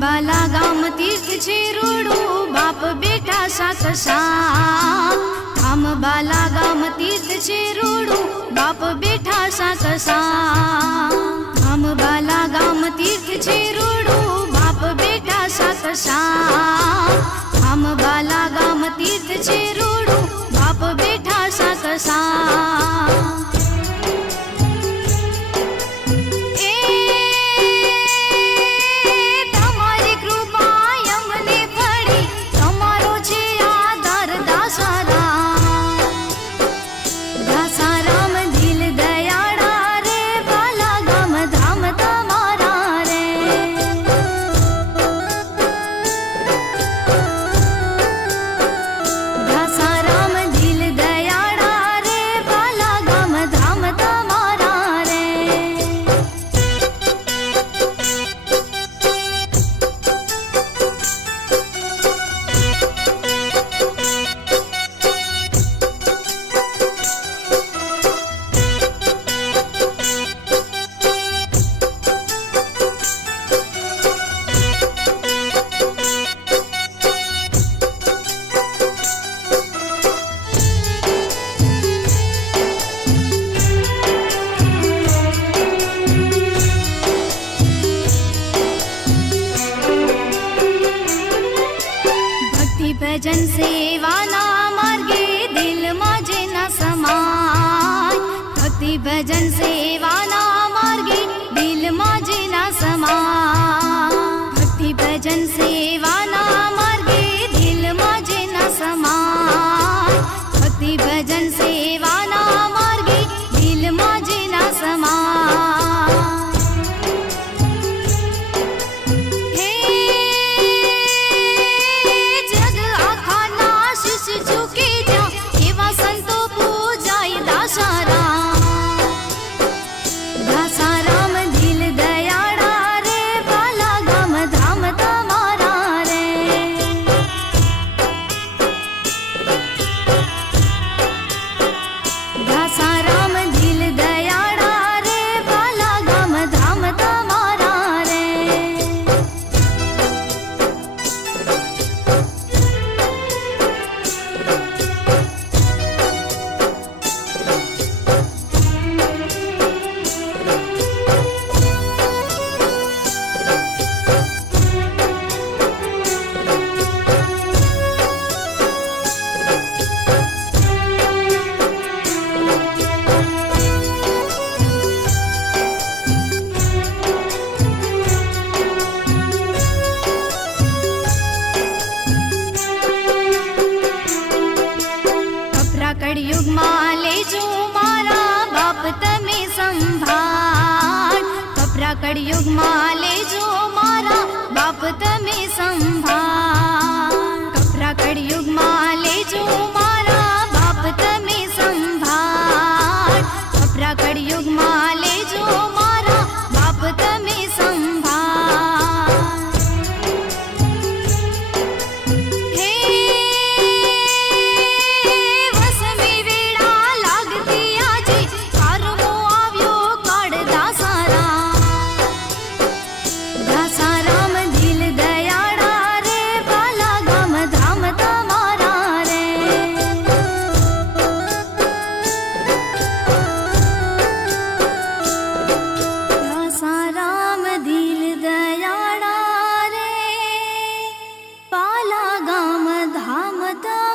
बाला गाम तीर्थ छे रोडू बाप बेटा साकसा हम बाला गाम तीर्थ छे रोडू बाप बेटा साकसा हम बाला गाम तीर्थ छे रोडू बाप बेटा साकसा हम बाला गाम तीर्थ छे रोडू बाप बेटा साकसा भजन सेवाना मार्गे दिल माजे न समाय भक्ति भजन सेवाना मार्गे दिल माजे न समाय भक्ति भजन सेवाना मार्गे दिल माजे न समाय भक्ति भजन सेवाना मार्गे दिल माजे न समाय कड़युग माले जो मारा बाप तमे संभाल कपरा कड़युग माले जो मारा बाप तमे संभाल कपरा कड़युग माले जो मारा बाप तमे संभाल कपरा कड़युग माले जो मारा बाप तमे संभाल धाम ता